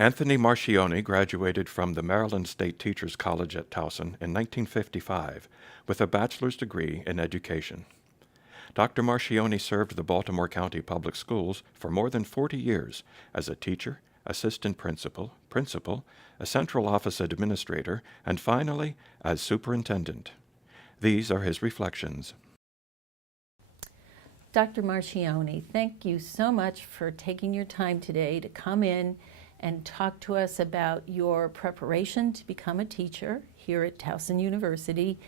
Anthony Marchione graduated from the Maryland State Teachers College at Towson in 1955 with a bachelor's degree in education. Dr. Marchione served the Baltimore County Public Schools for more than 40 years as a teacher, assistant principal, a central office administrator, and finally, as superintendent. These are his reflections. Dr. Marchione, thank you so much for taking your time today to come in and talk to us about your preparation to become a teacher here at Towson University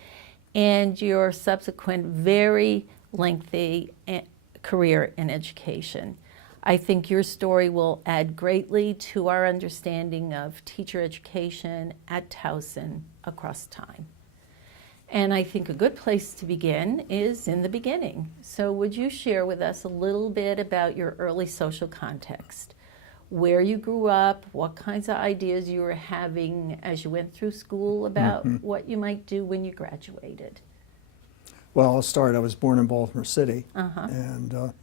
and your subsequent very lengthy career in education. I think your story will add greatly to our understanding of teacher education at Towson across time. And I think a good place to begin is in the beginning. So would you share with us a little bit about your early social context? Where you grew up, what kinds of ideas you were having as you went through school about what you might do when you graduated? Well, I'll start. I was born in Baltimore City and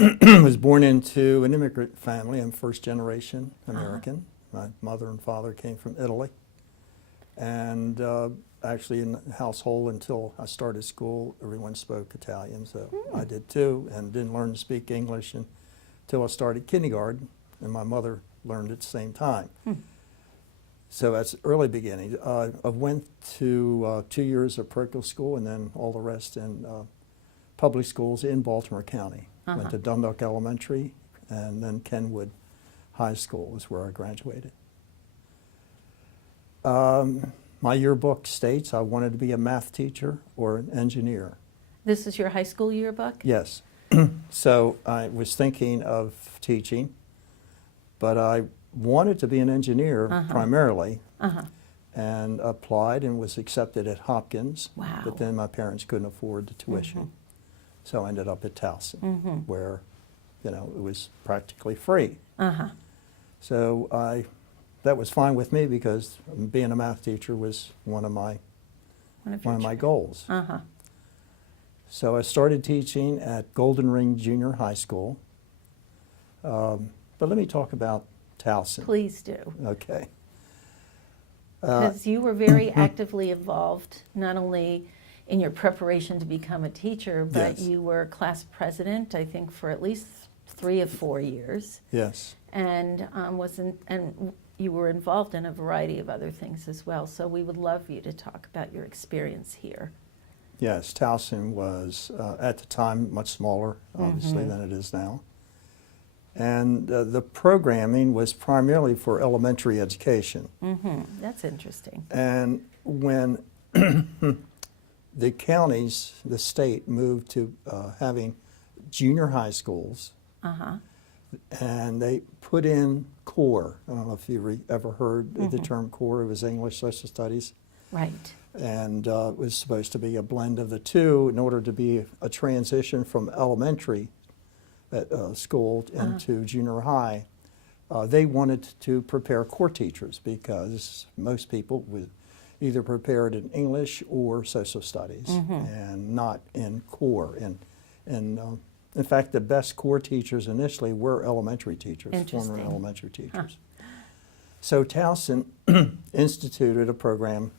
was born into an immigrant family. I'm first generation American. My mother and father came from Italy. And actually in the household until I started school, everyone spoke Italian, so I did too, and didn't learn to speak English until I started kindergarten, and my mother learned at the same time. So that's early beginning. I went to 2 years of parochial school and then all the rest in public schools in Baltimore County. Went to Dundalk Elementary and then Kenwood High School is where I graduated. My yearbook states I wanted to be a math teacher or an engineer. This is your high school yearbook? Yes. So I was thinking of teaching, but I wanted to be an engineer primarily, and applied and was accepted at Hopkins. Wow. But then my parents couldn't afford the tuition. So I ended up at Towson, where, you know, it was practically free. So that was fine with me because being a math teacher was one of my goals. So I started teaching at Golden Ring Junior High School. But let me talk about Towson. Please do. Okay. Because you were very actively involved, not only in your preparation to become a teacher, but you were class president, I think, for at least 3 or 4 years. Yes. And you were involved in a variety of other things as well. So we would love for you to talk about your experience here. Yes, Towson was, at the time, much smaller, obviously, than it is now. And the programming was primarily for elementary education. That's interesting. And when the counties, the state, moved to having junior high schools, and they put in core. I don't know if you ever heard the term core. It was English Social Studies. Right. And it was supposed to be a blend of the two in order to be a transition from elementary school into junior high. They wanted to prepare core teachers because most people would either prepared in English or social studies and not in core. In fact, the best core teachers initially were elementary teachers, former elementary teachers. So Towson instituted a program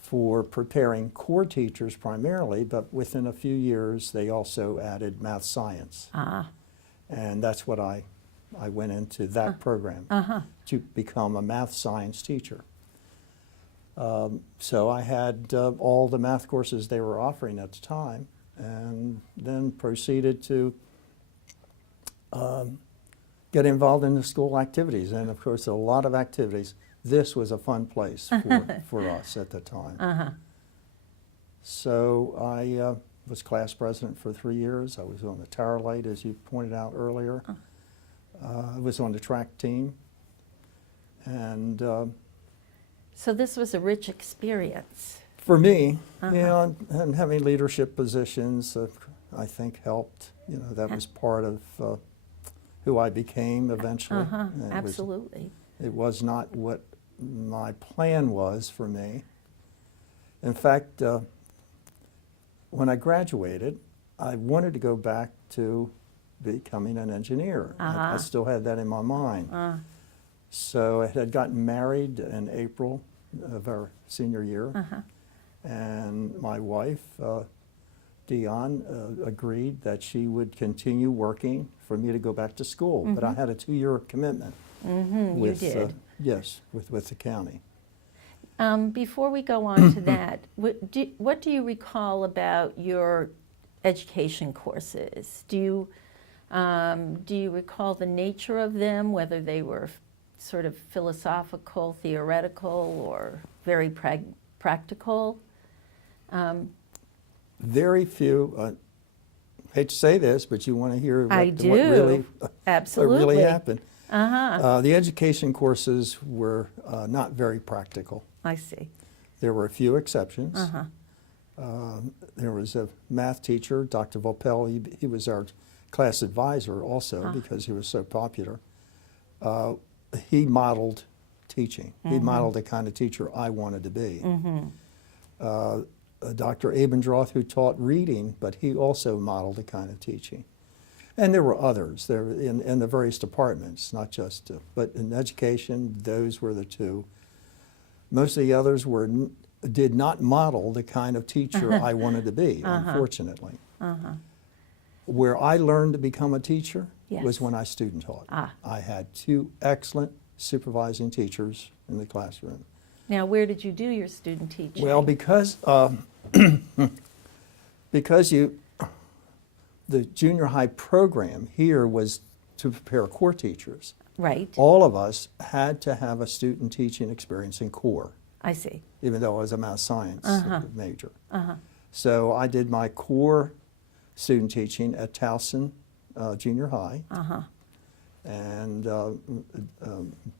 for preparing core teachers primarily, but within a few years they also added math science. And that's what I went into that program to become a math science teacher. So I had all the math courses they were offering at the time, and then proceeded to get involved in the school activities. And of course, a lot of activities. This was a fun place for us at the time. So I was class president for 3 years. I was on the Tower Light, as you pointed out earlier. I was on the track team. And so this was a rich experience. For me, yeah, and having leadership positions, I think helped. You know, that was part of who I became eventually. Absolutely. It was not what my plan was for me. In fact, when I graduated, I wanted to go back to becoming an engineer. I still had that in my mind. So I had gotten married in April of our senior year, Uh-huh. and my wife, Dion, agreed that she would continue working for me to go back to school. But I had a 2-year commitment. Mm-hmm, you did. Yes, with the county. Before we go on to that, what do you recall about your education courses? Do you recall the nature of them, whether they were sort of philosophical, theoretical, or very practical? Very few. Hate to say this, but you want to hear I what do. really, Absolutely. what really happened. Uh-huh. The education courses were not very practical. I see. There were a few exceptions. Uh-huh. There was a math teacher, Dr. Volpel. He was our class advisor also because he was so popular. He modeled teaching. He modeled the kind of teacher I wanted to be. Dr. Abendroth, who taught reading, but he also modeled the kind of teaching. And there were others there in the various departments, not just, but in education, those were the two. Most of the others did not model the kind of teacher I wanted to be, unfortunately. Where I learned to become a teacher was when I student taught. I had 2 excellent supervising teachers in the classroom. Now, where did you do your student teaching? Well, because the junior high program here was to prepare core teachers. Right. All of us had to have a student teaching experience in core, I see. even though I was a math science major. So I did my core student teaching at Towson Junior High. And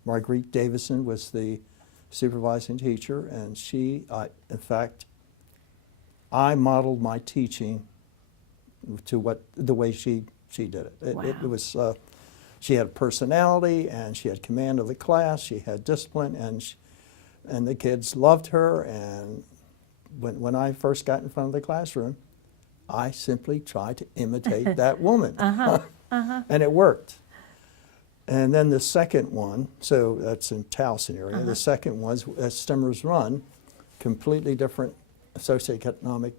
Marguerite Davison was the supervising teacher, and in fact, I modeled my teaching to the way she did it. It was, she had personality, and she had command of the class, she had discipline, and the kids loved her. And when I first got in front of the classroom, I simply tried to imitate that woman. And it worked. And then the second one, so that's in Towson area, the second was at Stemmer's Run, completely different socioeconomic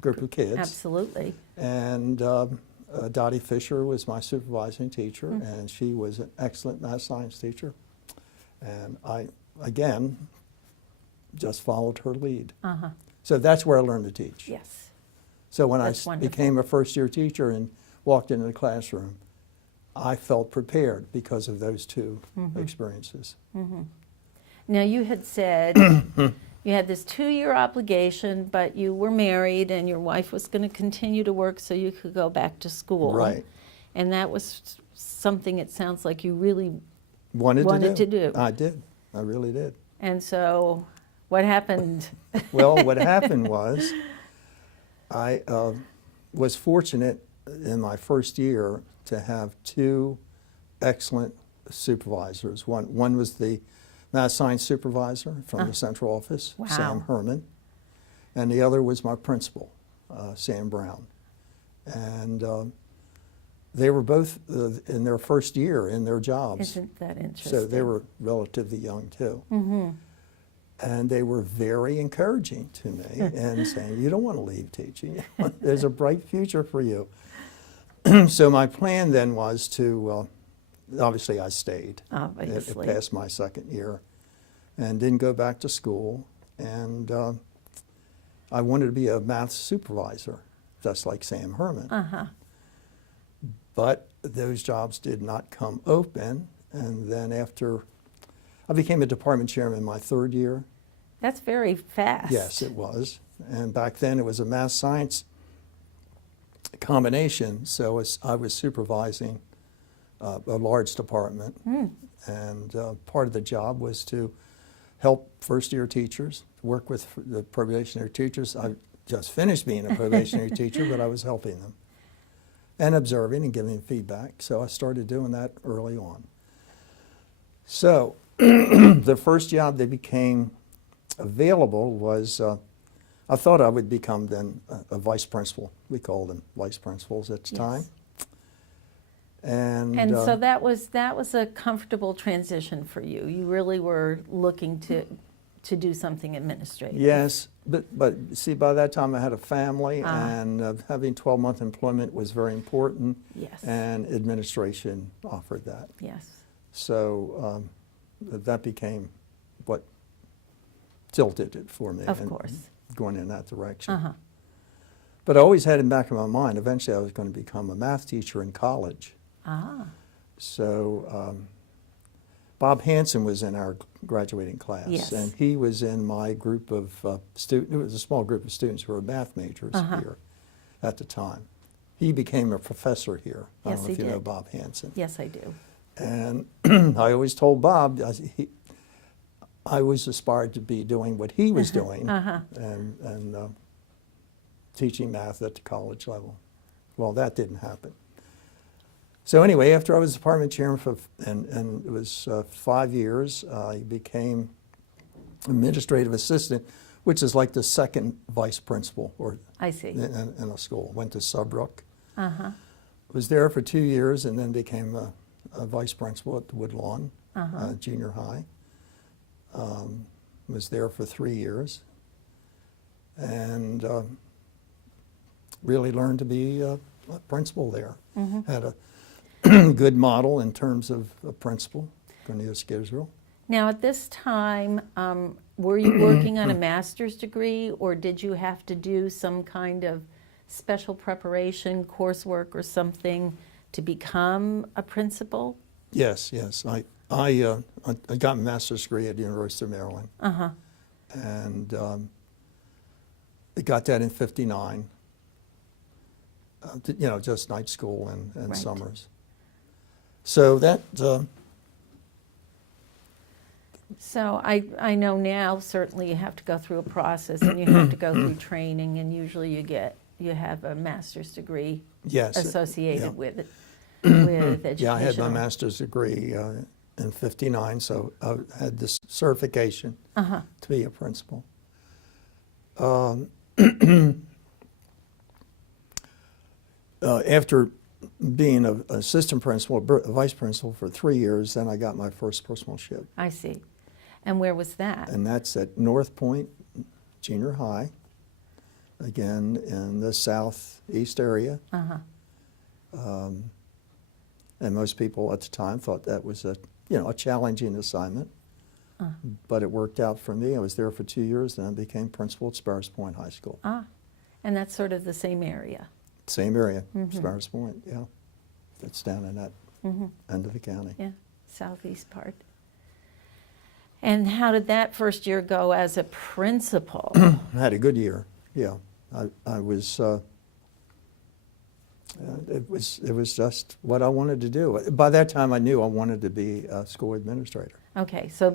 group of kids. Absolutely. And Dottie Fisher was my supervising teacher, and she was an excellent math science teacher. And I, again, just followed her lead. So that's where I learned to teach. Yes. So when That's I wonderful. became a first-year teacher and walked into the classroom, I felt prepared because of those 2 experiences. Now, you had said you had this 2-year obligation, but you were married and your wife was going to continue to work so you could go back to school. Right. And that was something it sounds like you really Wanted to do. I did. I really did. And so what happened? Well, what happened was I was fortunate in my first year to have 2 excellent supervisors. One was the math science supervisor from the central office, Wow. Sam Herman, and the other was my principal, Sam Brown. And they were both in their first year in their jobs. Isn't that interesting? So they were relatively young too. And they were very encouraging to me and saying, you don't want to leave teaching. There's a bright future for you. So my plan then was to, obviously I stayed. Obviously. It passed my second year and didn't go back to school. And I wanted to be a math supervisor, just like Sam Herman. But those jobs did not come open. And then after, I became a department chairman my 3rd year. That's very fast. Yes, it was. And back then it was a math science combination, so I was supervising a large department. And part of the job was to help first-year teachers, work with the probationary teachers. I just finished being a probationary teacher, but I was helping them and observing and giving feedback. So I started doing that early on. So the first job that became available was, I thought I would become then a vice principal. We called them vice principals at the time. And so that was a comfortable transition for you. You really were looking to do something administrative. Yes, but see, by that time I had a family, Ah. and having 12-month employment was very important. Yes. And administration offered that. Yes. So that became what tilted it for me. Of and course. Going in that direction. Uh-huh. But I always had in the back of my mind, eventually I was going to become a math teacher in college. Ah. So Bob Hansen was in our graduating class. Yes. And he was in my group of students. It was a small group of students who were math majors here at the time. He became a professor here. I Yes, don't know he if you know did. Bob Hansen. Yes, I do. And I always told Bob, I was aspired to be doing what he was doing and teaching math at the college level. Well, that didn't happen. So anyway, after I was department chairman and it was 5 years, I became administrative assistant, which is like the second vice principal or I see. in a school. Went to Subbrook. Uh-huh. Was there for 2 years and then became a vice principal at Woodlawn Junior High. Was there for 3 years and really learned to be a principal there. Had a good model in terms of a principal, Cornelius Gisrel. Now, at this time, were you working on a master's degree, or did you have to do some kind of special preparation, coursework, or something to become a principal? Yes, yes. I got my master's degree at the University of Maryland. And I got that in '59. You know, just night school and Right. summers. So that, So I know now certainly you have to go through a process and you have to go through training, and usually you have a master's degree yes. associated yeah. with it, with education. Yeah, I had my master's degree in '59, so I had this certification to be a principal. After being an assistant principal, a vice principal for 3 years, then I got my first principalship. I see. And where was that? And that's at North Point Junior High, again in the southeast area. And most people at the time thought that was a challenging assignment. But it worked out for me. I was there for 2 years, then I became principal at Sparse Point High School. And that's sort of the same area. Same area, Sparse Point, yeah. It's down in that end of the county. Yeah, southeast part. And how did that first year go as a principal? I had a good year, yeah. I was, it was just what I wanted to do. By that time, I knew I wanted to be a school administrator. Okay, so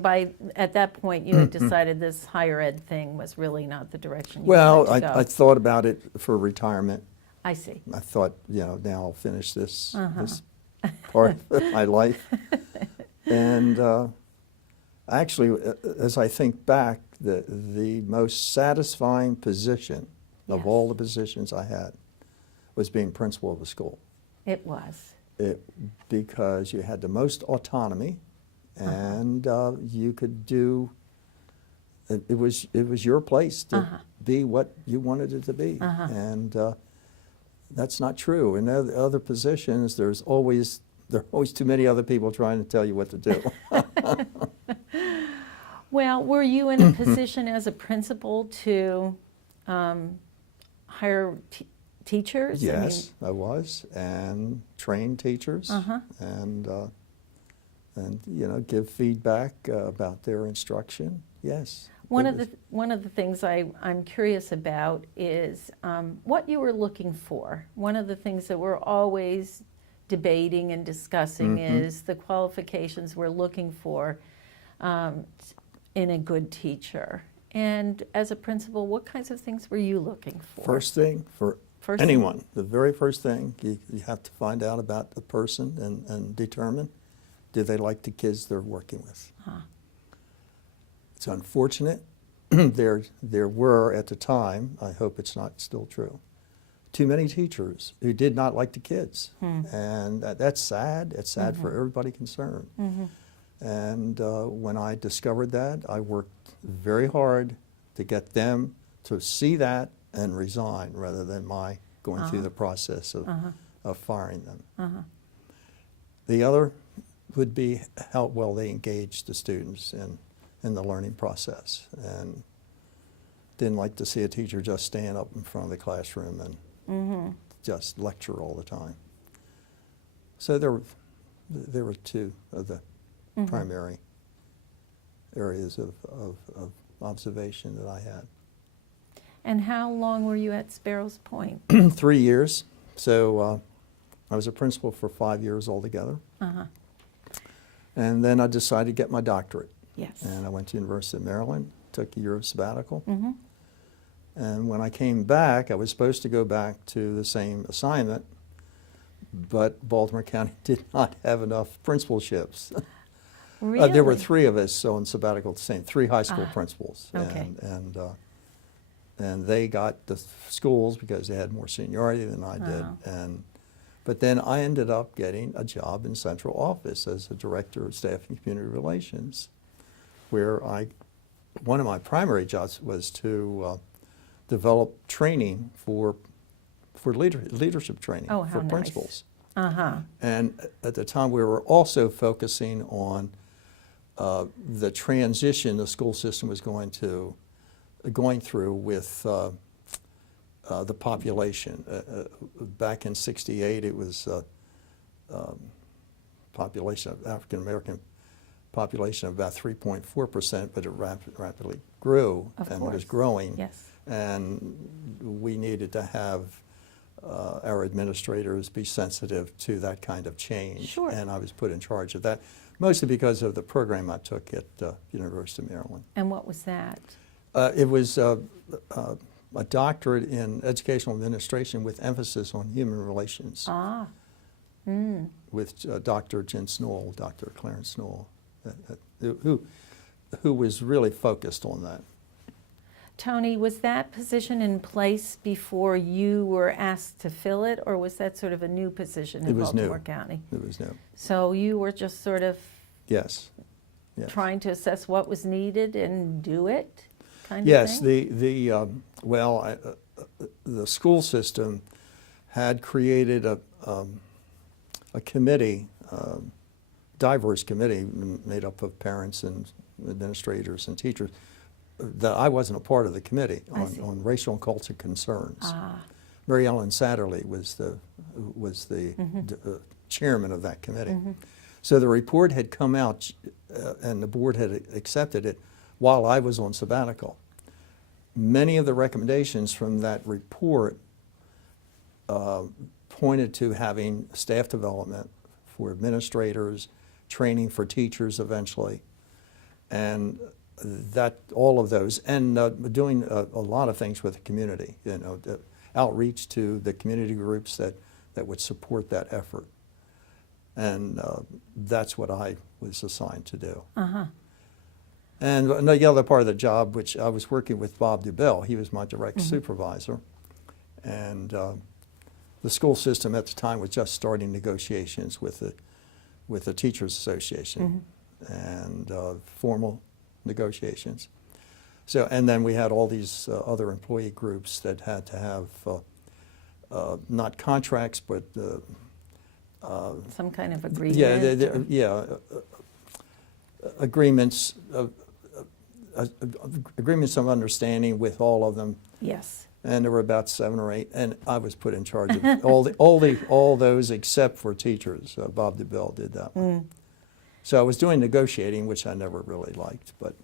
at that point, you had decided this higher ed thing was really not the direction you Well, wanted to go. I thought about it for retirement. I see. I thought, now I'll finish this part of my life. And actually, as I think back, the most satisfying position of Yes. all the positions I had was being principal of a school. It was. Because you had the most autonomy, and you could do. It was your place to be what you wanted it to be, and that's not true. In other positions, there are always too many other people trying to tell you what to do. Well, were you in a position as a principal to hire teachers? Yes, I was, and train teachers, and give feedback about their instruction. Yes. One of the things I'm curious about is what you were looking for. One of the things that we're always debating and discussing is the qualifications we're looking for in a good teacher. And as a principal, what kinds of things were you looking for? First thing, for anyone, the very first thing, you have to find out about the person and determine, do they like the kids they're working with? It's unfortunate. There were, at the time, I hope it's not still true, too many teachers who did not like the kids. And that's sad. It's sad for everybody concerned. And when I discovered that, I worked very hard to get them to see that and resign rather than my going through the process of firing them. The other would be how well they engaged the students in the learning process, and didn't like to see a teacher just stand up in front of the classroom and just lecture all the time. So there were two of the primary areas of observation that I had. And how long were you at Sparrows Point? 3 years. So I was a principal for 5 years altogether. And then I decided to get my doctorate. Yes. And I went to University of Maryland, took a year of sabbatical. And when I came back, I was supposed to go back to the same assignment, but Baltimore County did not have enough principalships. Really? There were 3 of us on sabbatical at the same, 3 high school principals. Okay. And they got the schools because they had more seniority than I did. But then I ended up getting a job in central office as a director of staff and community relations, where one of my primary jobs was to develop training for leadership training Oh, how for nice. principals. Uh-huh. And at the time, we were also focusing on the transition the school system was going through with the population. Back in '68, it was population of African American population of about 3.4%, but it rapidly grew and was growing. Yes. And we needed to have our administrators be sensitive to that kind of change. Sure. And I was put in charge of that, mostly because of the program I took at University of Maryland. And what was that? It was a doctorate in educational administration with emphasis on human relations. With Dr. Jen Snoll, Dr. Clarence Snoll, who was really focused on that. Tony, was that position in place before you were asked to fill it, or was that sort of a new position in Baltimore County? It was new. So you were just sort of Yes. trying to assess what was needed and do it, kind of Yes, thing? the school system had created a committee, diverse committee made up of parents and administrators and teachers. That I wasn't a part of the committee on racial and cultural concerns. Mary Ellen Satterley was the chairman of that committee. So the report had come out, and the board had accepted it while I was on sabbatical. Many of the recommendations from that report pointed to having staff development for administrators, training for teachers eventually, and all of those, and doing a lot of things with the community, outreach to the community groups that would support that effort. And that's what I was assigned to do. And the other part of the job, which I was working with Bob DuBell, he was my direct supervisor. And the school system at the time was just starting negotiations with the Teachers Association and formal negotiations. So, and then we had all these other employee groups that had to have not contracts, but some kind of agreement? Agreements of understanding with all of them. Yes. And there were about 7 or 8, and I was put in charge of all those except for teachers. Bob DuBell did that one. So I was doing negotiating, which I never really liked, but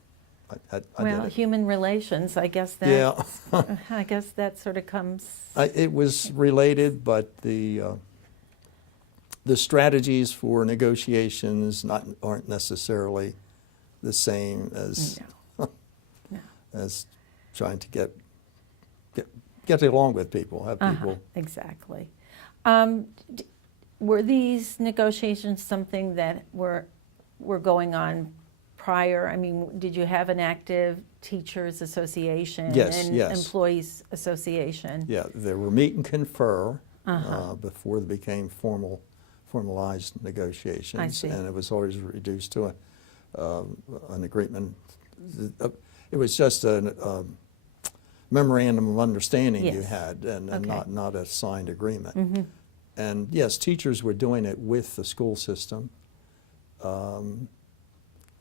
I did it. Human relations, I guess that. Yeah. I guess that sort of comes. It was related, but the strategies for negotiations aren't necessarily the same as as trying to get along with people, have people. Exactly. Were these negotiations something that were going on prior, I mean, did you have an active teachers association Yes, and yes. employees association? Yeah, there were meet and confer before they became formalized negotiations. I see. And it was always reduced to an agreement. It was just a memorandum of understanding you Yes. had, and Okay. not a signed agreement. Mm-hmm. And yes, teachers were doing it with the school system.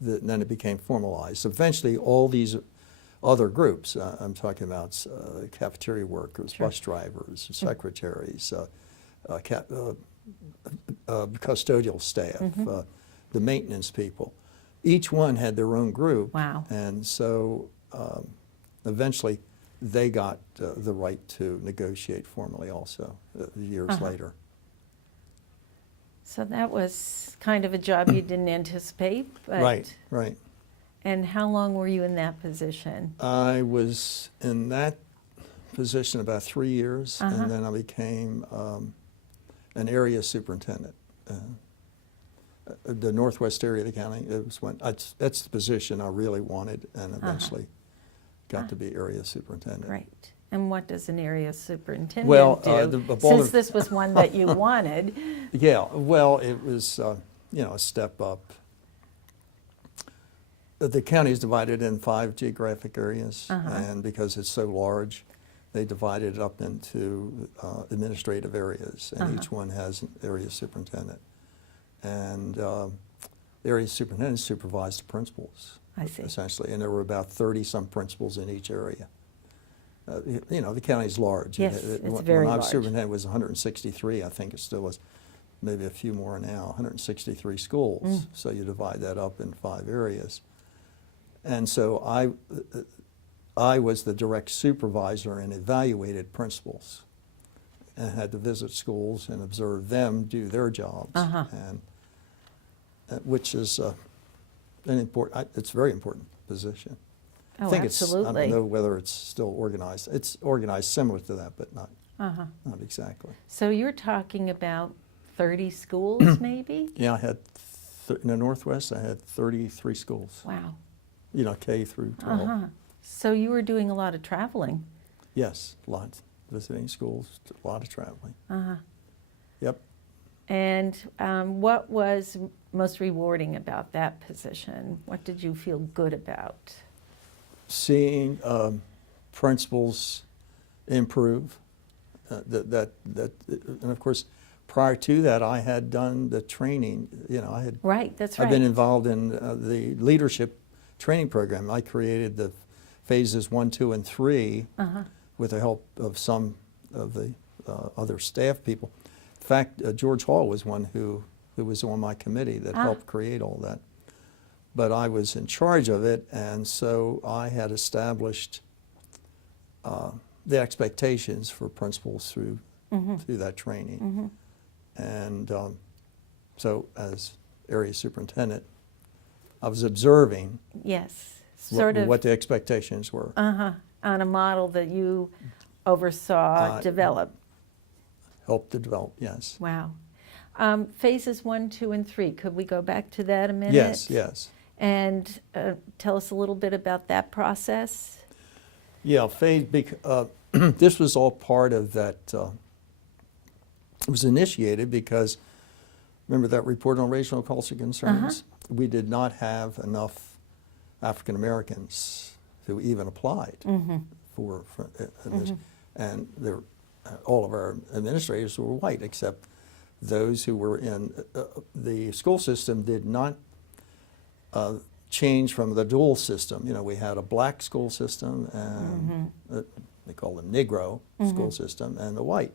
Then it became formalized. Eventually, all these other groups, I'm talking about cafeteria workers, Sure. bus drivers, secretaries, custodial staff, the maintenance people, each one had their own group. Wow. And so eventually they got the right to negotiate formally also years later. So that was kind of a job you didn't anticipate, but. Right, right. And how long were you in that position? I was in that position about 3 years, and then I became an area superintendent. The northwest area of the county, that's the position I really wanted, and eventually got to be area superintendent. Right. And what does an area superintendent Well, do? the Since this was one that you wanted. Yeah, well, it was, a step up. The county is divided in 5 geographic areas, and because it's so large, they divided it up into administrative areas, and each one has an area superintendent. And the area superintendent supervised the principals, I see. essentially, and there were about 30-some principals in each area. The county's large. Yes, and it's when very I was large. superintendent, it was 163. I think it still was, maybe a few more now. 163 schools. So you divide that up in 5 areas. And so I was the direct supervisor and evaluated principals, and had to visit schools and observe them do their jobs, and which is it's a very important position. Oh, I think I absolutely. don't know whether it's still organized. It's organized similar to that, but not exactly. So you're talking about 30 schools, maybe? Yeah, I had in the Northwest. I had 33 schools. Wow. K through 12. So you were doing a lot of traveling. Yes, lots visiting schools, a lot of traveling. Yep. And what was most rewarding about that position? What did you feel good about? Seeing principals improve, and of course, prior to that, I had done the training. Right, that's right. I've been involved in the leadership training program. I created the phases 1, 2, and 3 with the help of some of the other staff people. In fact, George Hall was one who was on my committee that helped create all that. But I was in charge of it, and so I had established the expectations for principals through that training. And so as area superintendent, I was observing Yes, sort of what the expectations were. on a model that you oversaw develop. Helped to develop, yes. Wow. Phases 1, 2, and 3, could we go back to that a minute? Yes, yes. And tell us a little bit about that process. Yeah, this was all part of that. It was initiated because, remember that report on racial and cultural concerns? We did not have enough African Americans who even applied for this. And all of our administrators were white, except those who were in the school system did not change from the dual system. We had a black school system, and they call them Negro school system, and the white.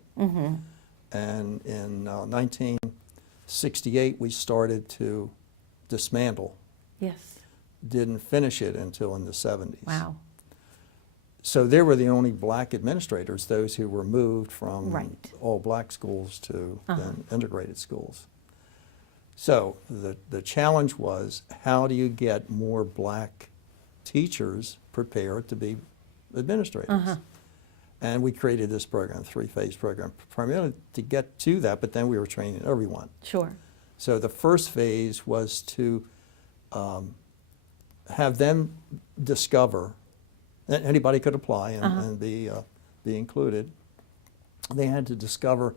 And in 1968, we started to dismantle. Yes. Didn't finish it until in the 70s. Wow. So they were the only black administrators, those who were moved from Right. all black schools to then integrated schools. So the challenge was, how do you get more black teachers prepared to be administrators? And we created this program, 3-phase program, primarily to get to that, but then we were training everyone. Sure. So the first phase was to have them discover, anybody could apply and be included. They had to discover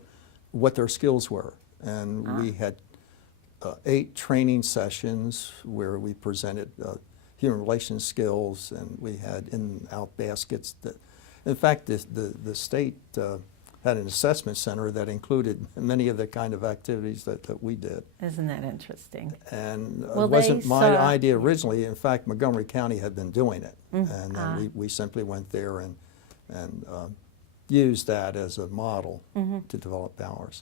what their skills were. And we had 8 training sessions where we presented human relations skills, and we had in-out baskets. In fact, the state had an assessment center that included many of the kind of activities that we did. Isn't that interesting? And Well, it wasn't they my saw- idea originally. In fact, Montgomery County had been doing it. Mm. And then we simply went there and used that as a model to develop ours.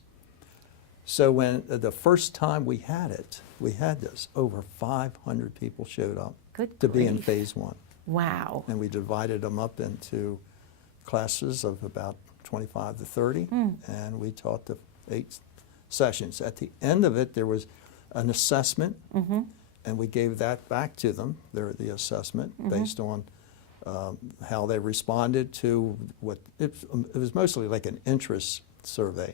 So when the first time we had this, over 500 people showed up Good to be in grief. phase 1. Wow. And we divided them up into classes of about 25 to 30, and we taught the 8 sessions. At the end of it, there was an assessment, and we gave that back to them, the assessment, based on how they responded to what, it was mostly like an interest survey.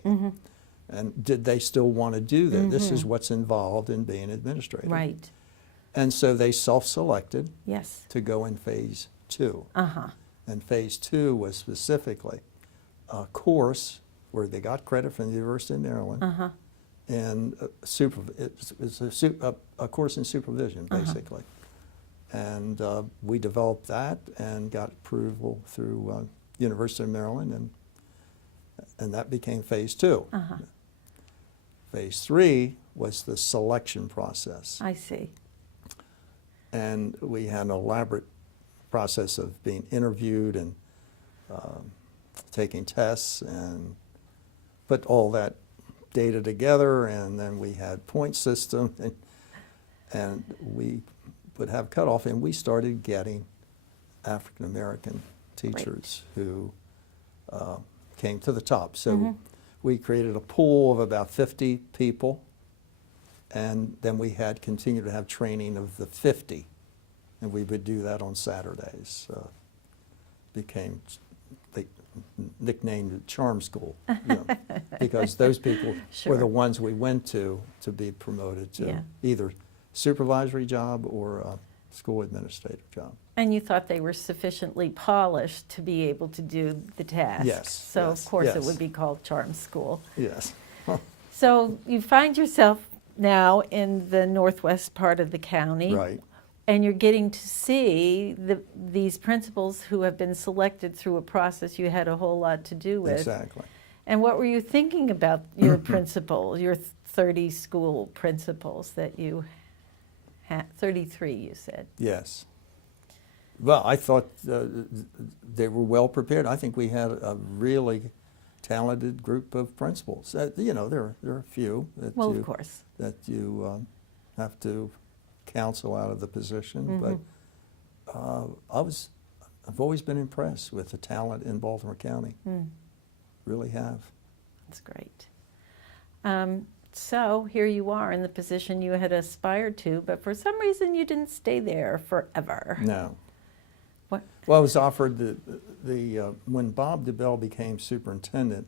And did they still want to do that? This is what's involved in being administrator. Right. And so they self-selected Yes. to go in phase 2. Uh-huh. And phase 2 was specifically a course where they got credit from the University of Maryland, and it was a course in supervision, basically. And we developed that and got approval through University of Maryland, and that became phase 2. Phase 3 was the selection process. I see. And we had an elaborate process of being interviewed and taking tests and put all that data together, and then we had point system, and we would have cutoff, and we started getting African American teachers who came to the top. So we created a pool of about 50 people, and then we had continued to have training of the 50, and we would do that on Saturdays. Became, they nicknamed it Charm School, because those people were the ones we went to be promoted to either supervisory job or a school administrative job. And you thought they were sufficiently polished to be able to do the task. Yes, So yes, of course it yes. would be called Charm School. Yes. So you find yourself now in the northwest part of the county. Right. And you're getting to see these principals who have been selected through a process you had a whole lot to do with. Exactly. And what were you thinking about your principal, your 30 school principals that you had, 33 you said? Yes. Well, I thought they were well prepared. I think we had a really talented group of principals. There are a few that Of course. that you have to counsel out of the position, but I've always been impressed with the talent in Baltimore County. Really have. That's great. So here you are in the position you had aspired to, but for some reason you didn't stay there forever. No. What? Well, I was offered when Bob DeBell became superintendent,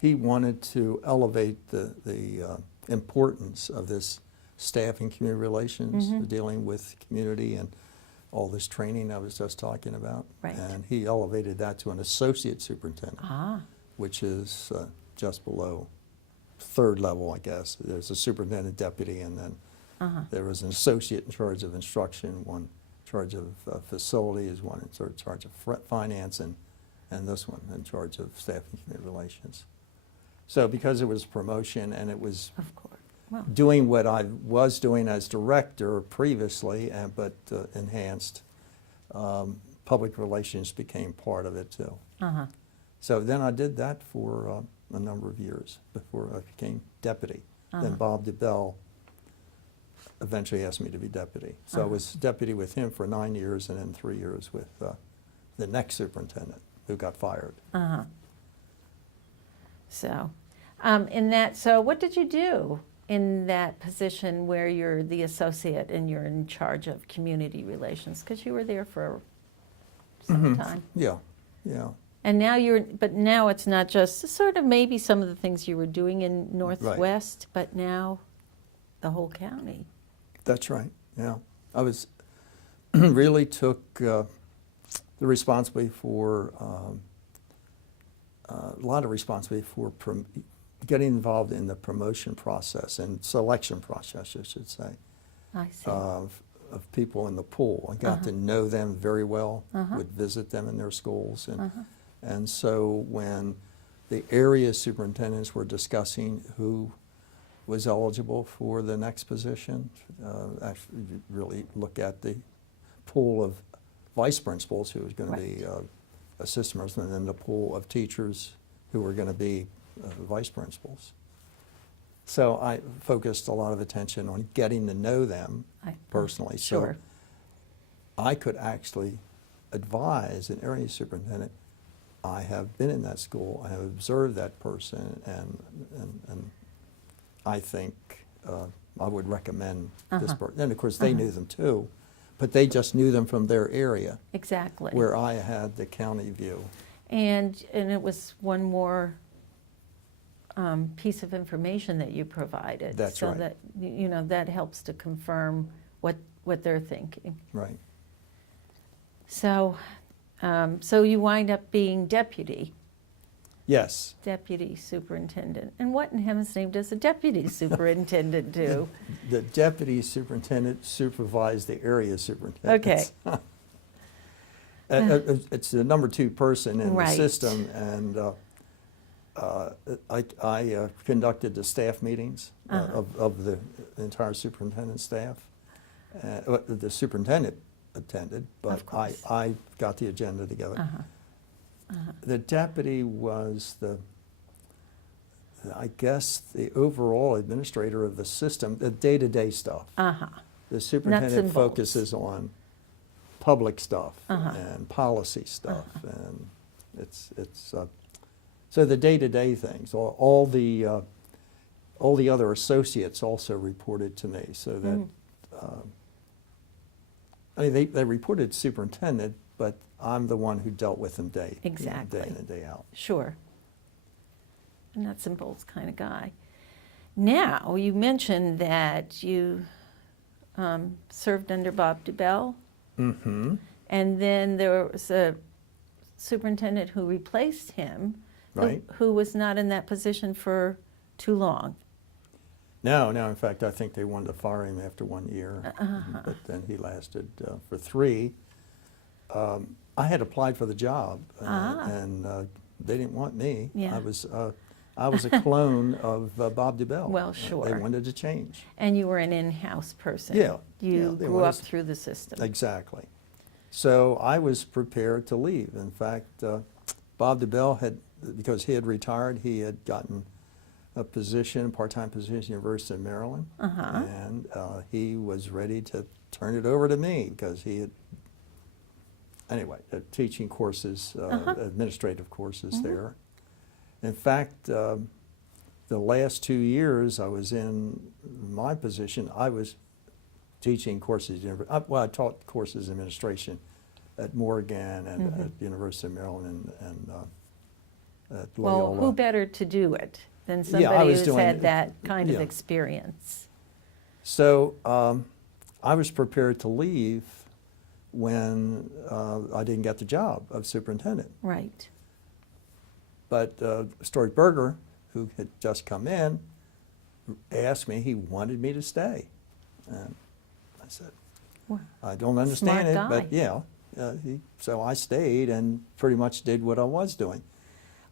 he wanted to elevate the importance of this staff and community relations, dealing with community and all this training I was just talking about. Right. And he elevated that to an associate superintendent, which is just below 3rd level, I guess. There's a superintendent deputy, and then there was an associate in charge of instruction, one in charge of facilities, one in charge of finance, and this one in charge of staff and community relations. So because it was promotion and it was Of course. Well, doing what I was doing as director previously, but enhanced, public relations became part of it too. So then I did that for a number of years before I became deputy. Then Bob DeBell eventually asked me to be deputy. So I was deputy with him for 9 years, and then 3 years with the next superintendent who got fired. So, so what did you do in that position where you're the associate and you're in charge of community relations? Because you were there for some time. Yeah. And now but now it's not just sort of maybe some of the things you were doing in Northwest, but now the whole county. That's right, yeah. I was really took the responsibility for a lot of responsibility for getting involved in the promotion process and selection process, I should say, I see. of people in the pool. I got to know them very well, would visit them in their schools. And so when the area superintendents were discussing who was eligible for the next position, actually really look at the pool of vice principals who was going to be assistant principals, and then the pool of teachers who were going to be vice principals. So I focused a lot of attention on getting to know them personally. Sure. So I could actually advise an area superintendent, I have been in that school, I have observed that person, and I think I would recommend this person. And of course they knew them too, but they just knew them from their area. Exactly. Where I had the county view. And it was one more piece of information that you provided. That's so right. that, you know, that helps to confirm what they're thinking. Right. So, so you wind up being deputy superintendent. And what in heaven's name does a deputy superintendent do? The deputy superintendent supervised the area superintendent. Okay. It's the number 2 person in Right. the system, and I conducted the staff meetings of the entire superintendent staff. The superintendent attended, but I got the agenda together. The deputy was I guess, the overall administrator of the system, the day-to-day stuff. The superintendent focuses on public stuff and policy stuff, and it's so the day-to-day things. All the other associates also reported to me, so that I mean they reported to superintendent, but I'm the one who dealt with them day in and day out. Sure. A nuts and bolts kind of guy. Now, you mentioned that you served under Bob DeBell. Mm-hmm. And then there was a superintendent who replaced him, Right. who was not in that position for too long. No, in fact, I think they wanted to fire him after 1 year, but then he lasted for 3. I had applied for the job, and they didn't want me. Yeah. I was a clone of Bob DeBell. Well, sure. They wanted to change. And you were an in-house person. Yeah. You they grew wanted up to- through the system. Exactly. So I was prepared to leave. In fact, Bob DeBell because he had retired, he had gotten a position, part-time position at the University of Maryland, and he was ready to turn it over to me because he had, anyway, teaching courses, administrative courses there. In fact, the last 2 years I was in my position, I was teaching courses. I taught courses in administration at Morgan and at the University of Maryland and at Loyola. Well, who better to do it than Yeah, I somebody was who's doing had it. that kind of Yeah. experience? So I was prepared to leave when I didn't get the job of superintendent. Right. But Stuart Berger, who had just come in, asked me, he wanted me to stay. And I said, Well, I don't understand it, smart guy. but yeah. So I stayed and pretty much did what I was doing.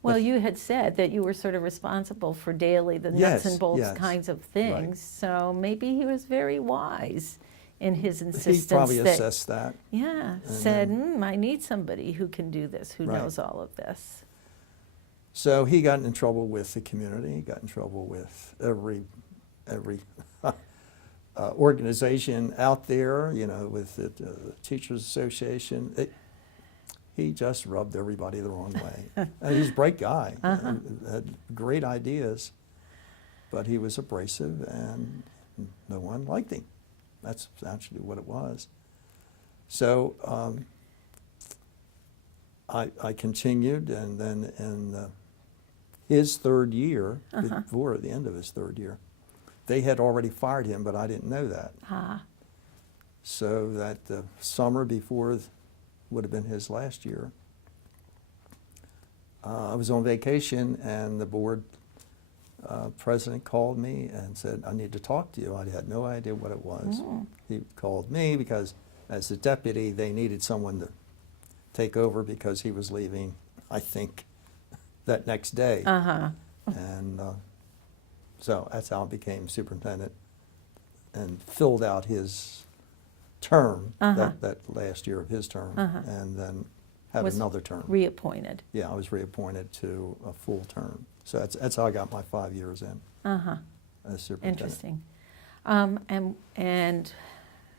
Well, But- you had said that you were sort of responsible for daily, the nuts Yes, and bolts yes. kinds of things. So maybe he was very wise in his insistence. He probably that, assessed that. Yeah, said, I need somebody who can do this, who Right. knows all of this. So he got in trouble with the community. He got in trouble with every organization out there, with the Teachers Association. He just rubbed everybody the wrong way. He's a bright guy, had great ideas, but he was abrasive and no one liked him. That's actually what it was. So I continued, and then in his 3rd year, before the end of his 3rd year, they had already fired him, but I didn't know that. So that the summer before would have been his last year, I was on vacation, and the board president called me and said, "I need to talk to you." I had no idea what it was. He called me because as the deputy, they needed someone to take over because he was leaving, I think, that next day. And so that's how I became superintendent and filled out his term, that last year of his term, and then had Was another term. Reappointed. Yeah, I was reappointed to a full term. So that's how I got my 5 years in as superintendent. Interesting. And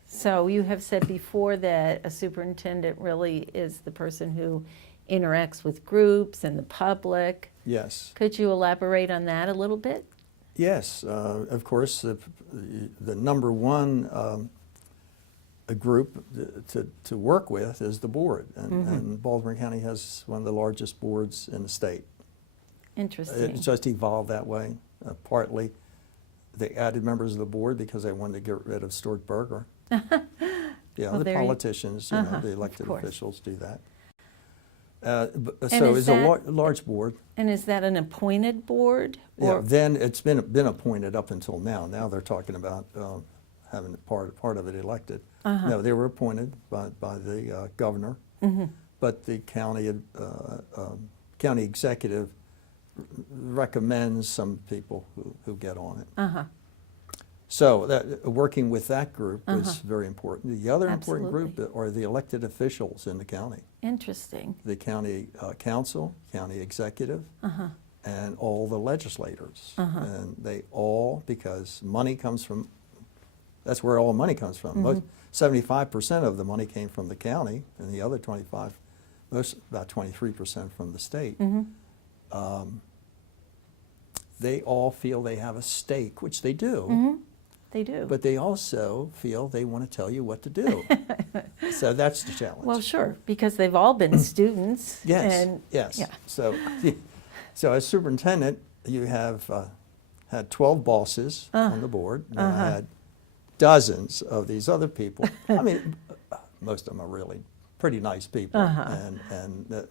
so you have said before that a superintendent really is the person who interacts with groups and the public. Yes. Could you elaborate on that a little bit? Yes, of course, the number one a group to work with is the board, and Baltimore County has one of the largest boards in the state. Interesting. It just evolved that way. Partly, they added members of the board because they wanted to get rid of Stuart Berger. Yeah, Well, the there you- politicians, the elected course. officials do that. And So is it's a that- large board. And is that an appointed board? Yeah, Or- then it's been appointed up until now. Now they're talking about having part of it elected. No, they were appointed by the governor, but the county executive recommends some people who get on it. So working with that group was very important. The other important group are the elected officials in the county. Interesting. The county council, county executive, and all the legislators. And they all, because money comes from, that's where all the money comes from. 75% of the money came from the county, and the other 25, about 23% from the state. They all feel they have a stake, which they do. They do. But they also feel they want to tell you what to do. So that's the challenge. Well, sure, because they've all been students. Yes, And, yes. Yeah. So as superintendent, you have had 12 bosses on the board. And I had dozens of these other people. I mean, most of them are really pretty nice people and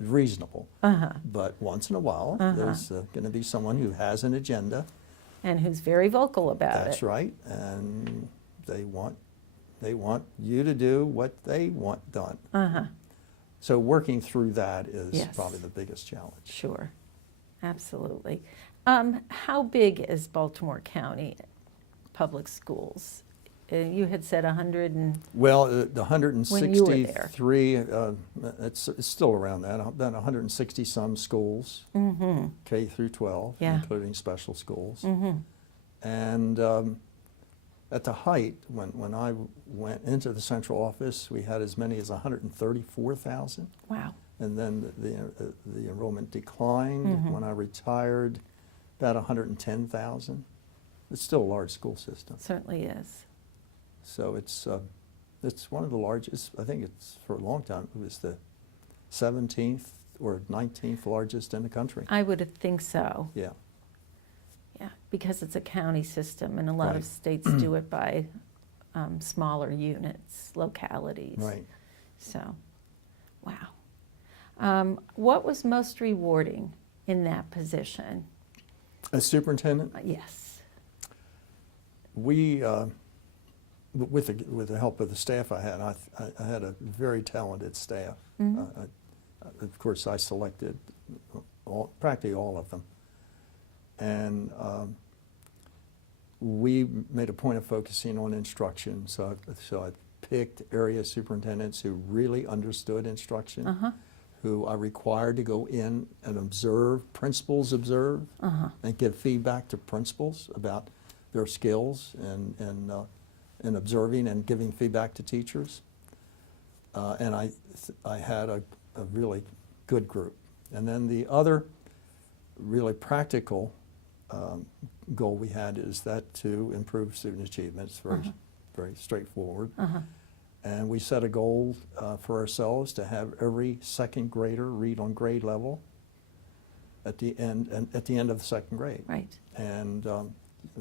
reasonable. But once in a while, there's going to be someone who has an agenda. And who's very vocal about it. That's right, and they want you to do what they want done. So working through that is Yes. probably the biggest challenge. Sure, absolutely. How big is Baltimore County Public Schools? You had said 100 and, Well, the When you were there. 163, it's still around that, about 160 some schools, K through 12, Yeah. including special schools. And at the height, when I went into the central office, we had as many as 134,000. wow, And then the enrollment declined. When I retired, about 110,000. It's still a large school system. certainly is. So it's one of the largest. I think it's for a long time it was the 17th or 19th largest in the country. I would think so, Yeah. yeah, because it's a county system and a lot of Right. states do it by smaller units, localities. Right. So, wow. What was most rewarding in that position? As superintendent, Yes. we with the help of the staff I had a very talented staff. Of course, I selected practically all of them, and we made a point of focusing on instruction. So I picked area superintendents who really understood instruction, who I required to go in and observe, principals observe, and give feedback to principals about their skills and observing and giving feedback to teachers. And I had a really good group. And then the other really practical goal we had is that to improve student achievement. It's very straightforward. And we set a goal for ourselves to have every second grader read on grade level at the end of the second grade. Right. And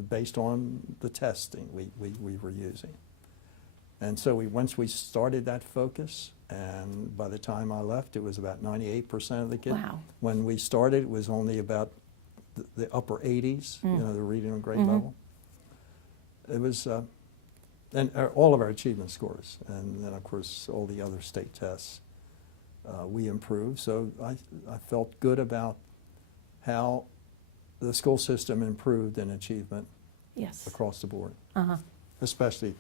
based on the testing we were using. And so once we started that focus, and by the time I left, it was about 98% of the kids. Wow. When we started, it was only about the upper 80s, you know, the reading and grade level. It was, and all of our achievement scores, and then of course all the other state tests, we improved. So I felt good about how the school system improved in achievement Yes. across the board, Uh-huh. especially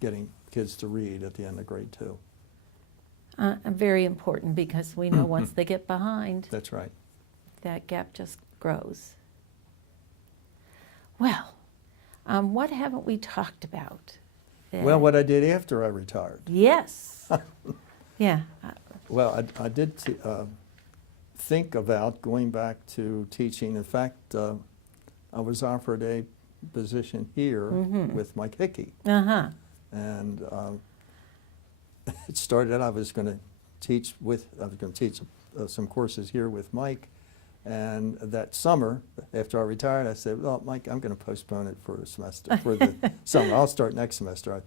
getting kids to read at the end of grade 2. Very important, because we know once they get behind, That's right. that gap just grows. Well, what haven't we talked about? Well, what I did after I retired. Yes. Yeah. Well, I did think about going back to teaching. In fact, I was offered a position here with Mike Hickey. Uh-huh. And it started out I was going to teach some courses here with Mike. And that summer, after I retired, I said, well, Mike, I'm going to postpone it for a semester, for the summer. I'll start next semester.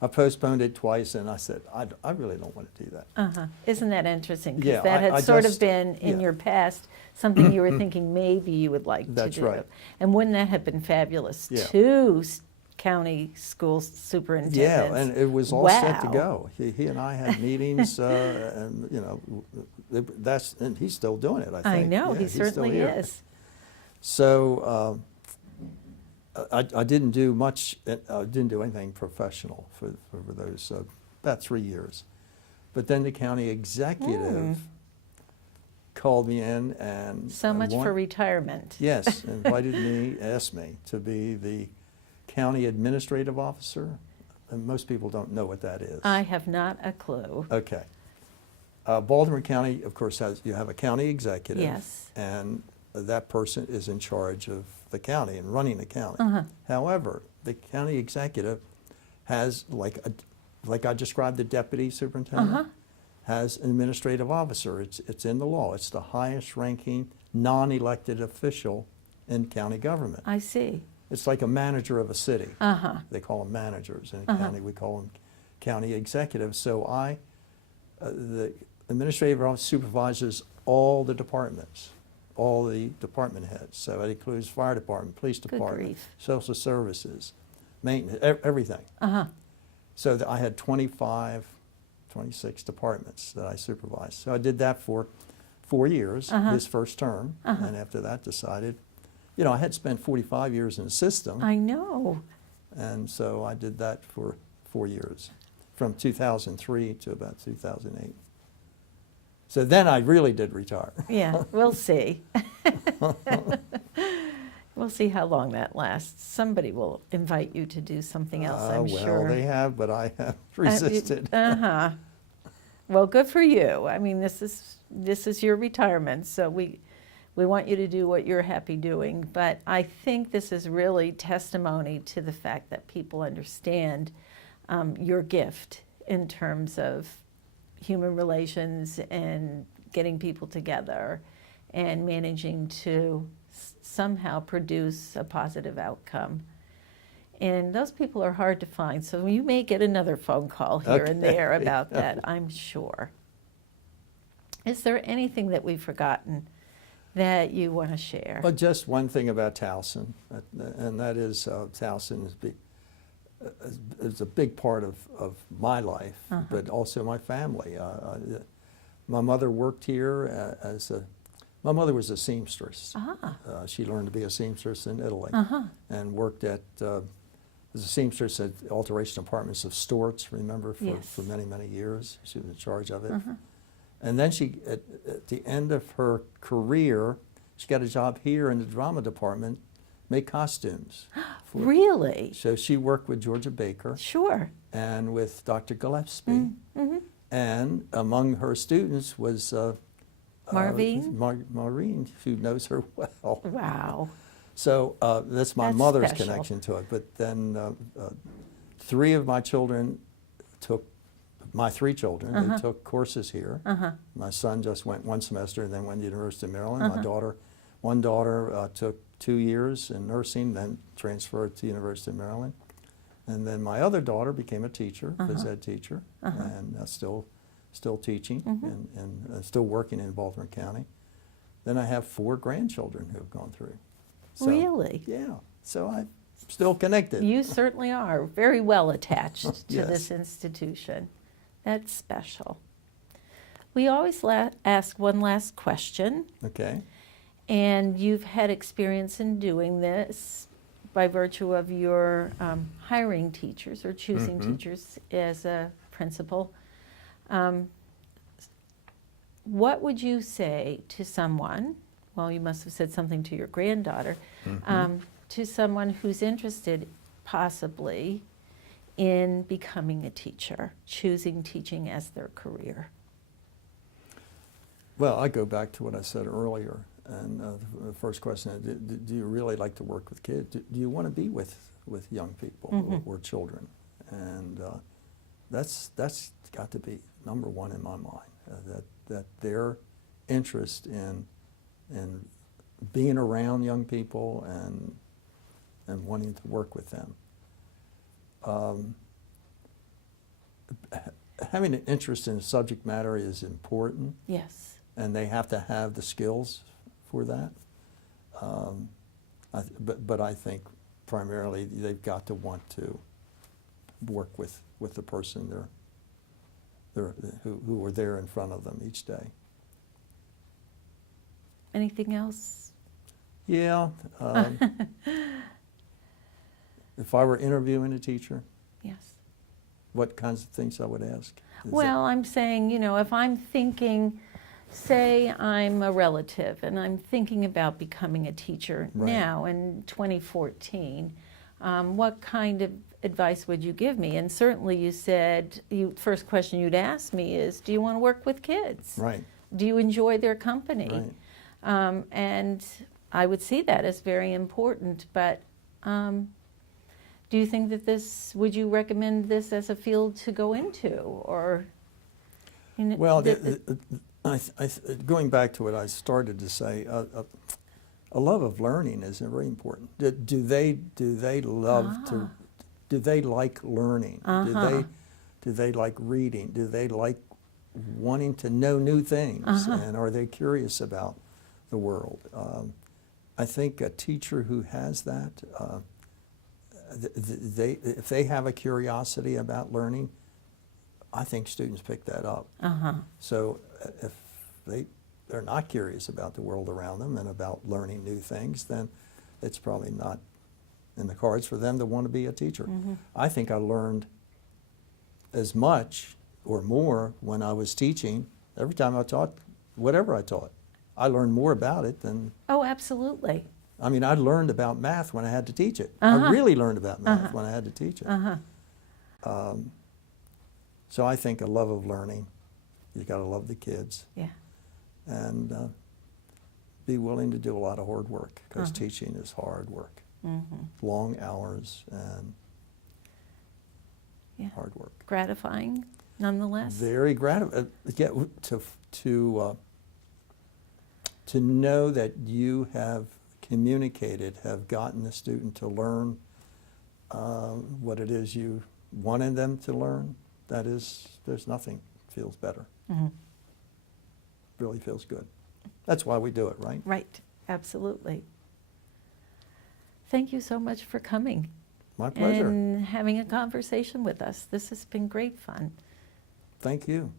I postponed it twice, and I said, I really don't want to do that. Uh-huh. Isn't that interesting? Because Yeah, that had I sort of just- been, in yeah. your past, something you were thinking maybe you would like to do. That's right. And wouldn't that have been fabulous? Yeah. 2 county school superintendents. Yeah, and it was all set to Wow. go. He and I had meetings, and you know, and he's still doing it. I think. I know, Yeah, he he's still certainly here. is. So I didn't do much. I didn't do anything professional for those about 3 years. But then the county executive called me in and So much for retirement. Yes, invited me, asked me to be the county administrative officer. And most people don't know what that is. I have not a clue. Okay. Baltimore County, of course, you have a county executive. Yes. And that person is in charge of the county and running the county. Uh-huh. However, the county executive has, like I described the deputy superintendent, Uh-huh. has an administrative officer. It's in the law. It's the highest ranking non-elected official in county government. I see. It's like a manager of a city. Uh-huh. They call them managers. In a county, we call them county executives. So the administrative office supervises all the departments, all the department heads. So it includes fire department, police department, grief. social services, maintenance, everything. Uh-huh. So I had 26 departments that I supervised. So I did that for 4 years, his first term, and after that decided, you know, I had spent 45 years in the system, I know. and so I did that for 4 years, from 2003 to about 2008. So then I really did retire. Yeah, we'll see. We'll see how long that lasts. Somebody will invite you to do something else, I'm well, sure. they have, but I have resisted. Uh-huh. Well, good for you. I mean, this is your retirement, so we want you to do what you're happy doing. But I think this is really testimony to the fact that people understand your gift in terms of human relations and getting people together and managing to somehow produce a positive outcome. And those people are hard to find, so you may get another phone call here and there about that, I'm sure. Is there anything that we've forgotten that you want to share? But just one thing about Towson, and that is Towson is a big part of my life, but also my family. My mother worked here my mother was a seamstress. She learned to be a seamstress in Italy and worked as a seamstress at alteration apartments of Storts, remember, for many, many years. She was in charge of it. And then she, at the end of her career, she got a job here in the drama department, make costumes. Really? So she worked with Georgia Baker Sure. and with Dr. Gillespie. And among her students was Marvine? Maureen, who knows her well. Wow. So that's my That's mother's special. connection to it. But then 3 of my children my 3 children, they took courses here. My son just went 1 semester and then went to the University of Maryland. One daughter took 2 years in nursing, then transferred to the University of Maryland. And then my other daughter became a teacher, phys ed teacher, and still teaching and still working in Baltimore County. Then I have 4 grandchildren who have gone through. So, Really? Yeah. So I'm still connected. You certainly are very well attached to Yes. this institution. That's special. We always ask one last question, Okay. and you've had experience in doing this by virtue of your hiring teachers or choosing teachers as a principal. What would you say to someone, well, you must have said something to your granddaughter, to someone who's interested possibly in becoming a teacher, choosing teaching as their career? Well, I go back to what I said earlier, and the first question is, do you really like to work with kids? Do you want to be with young people or children? And that's got to be number one in my mind, that their interest in being around young people and wanting to work with them. Having an interest in a subject matter is important. Yes. And they have to have the skills for that. But I think primarily they've got to want to work with the person who are there in front of them each day. Anything else? Yeah. If I were interviewing a teacher, Yes. what kinds of things I would ask? Well, I'm saying, if I'm thinking, say I'm a relative and I'm thinking about becoming a teacher Right. now in 2014, what kind of advice would you give me? And certainly you said, first question you'd ask me is, do you want to work with kids? Right. Do you enjoy their company? Right. And I would see that as very important, but do you think that would you recommend this as a field to go into, or? Well, going back to what I started to say, a love of learning is very important. Do they love to? Do they like learning? Do they like reading? Do they like wanting to know new things? And are they curious about the world? I think a teacher who has that, if they have a curiosity about learning, I think students pick that up. So if they're not curious about the world around them and about learning new things, then it's probably not in the cards for them to want to be a teacher. I think I learned as much or more when I was teaching. Every time I taught, whatever I taught, I learned more about it than... Oh, absolutely. I mean, I learned about math when I had to teach it. I really learned about math when I had to teach it. So I think a love of learning, you got to love the kids. Yeah. And be willing to do a lot of hard work, because teaching is hard work. Long hours and hard work. Gratifying, nonetheless. Very gratifying. To know that you have communicated, have gotten the student to learn what it is you wanted them to learn, there's nothing feels better. Really feels good. That's why we do it, right? Right, absolutely. Thank you so much for coming. My pleasure. And having a conversation with us. This has been great fun. Thank you.